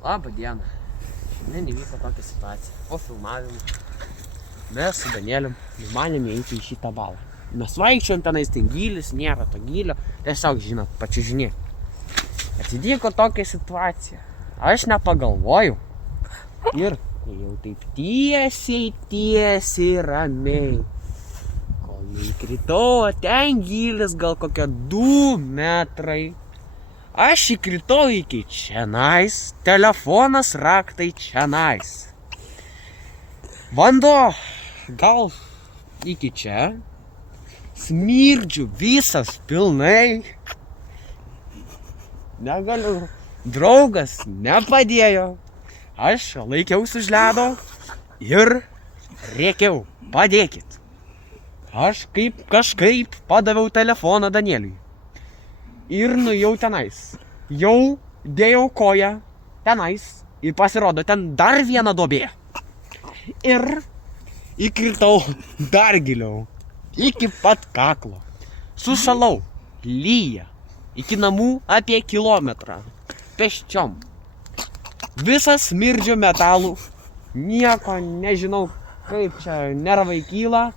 Labą dieną. Šiandien įvyko tokia situacija. Po filmavimų mes su Danielium manėm eiti į šitą balą. Mes vaikščiojom tenais, ten gylis, nėra to gylio. Tiesiog, žinot, pačiužinė. Atsidyko tokia situacija. Aš nepagalvojau. Ir jau taip tiesiai ramiai. Kol neįkritau, ten gylis gal kokie 2 metrai. Aš įkritau iki čianais, telefonas raktai čianais. Vanduo gal iki čia, smirdžiu visas pilnai. Negaliu, draugas nepadėjo. Aš laikiausi už ledo ir rėkiau, padėkit. Aš kažkaip padaviau telefoną Danieliui. Ir nuėjau tenais. Jau dėjau koją tenais ir pasirodo ten dar viena duobė. Ir įkritau dar giliau. Iki pat kaklo. Sušalau. Lyja. Iki namų apie kilometrą. Pėsčiom. Visas smirdžiu metalų. Nieko nežinau, kaip čia nervai kyla.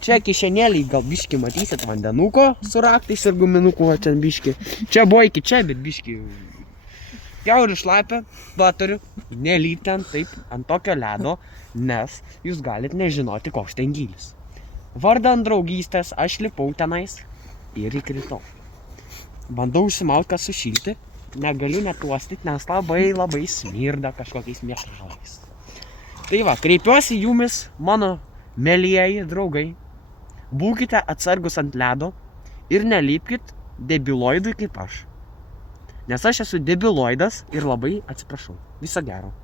Čia kišenėliai gal biški matysit vandenuko su raktais ir guminuku, o ten biški. Čia buvo iki čia, bet biški. Jau ir šlapę patariu, nelyp ten taip ant tokio ledo, nes jūs galit nežinoti, koks ten gylis. Vardan draugystės aš lipau tenais ir įkritau. Bandau užsimauti, kad sušilti, negaliu net uostyti, nes labai smirda kažkokiais metalais. Tai va, kreipiuosi jumis, mano mielieji draugai, būkite atsargus ant ledo ir nelypkit debiloidui kaip aš. Nes aš esu debiloidas ir labai atsiprašau. Viso gero.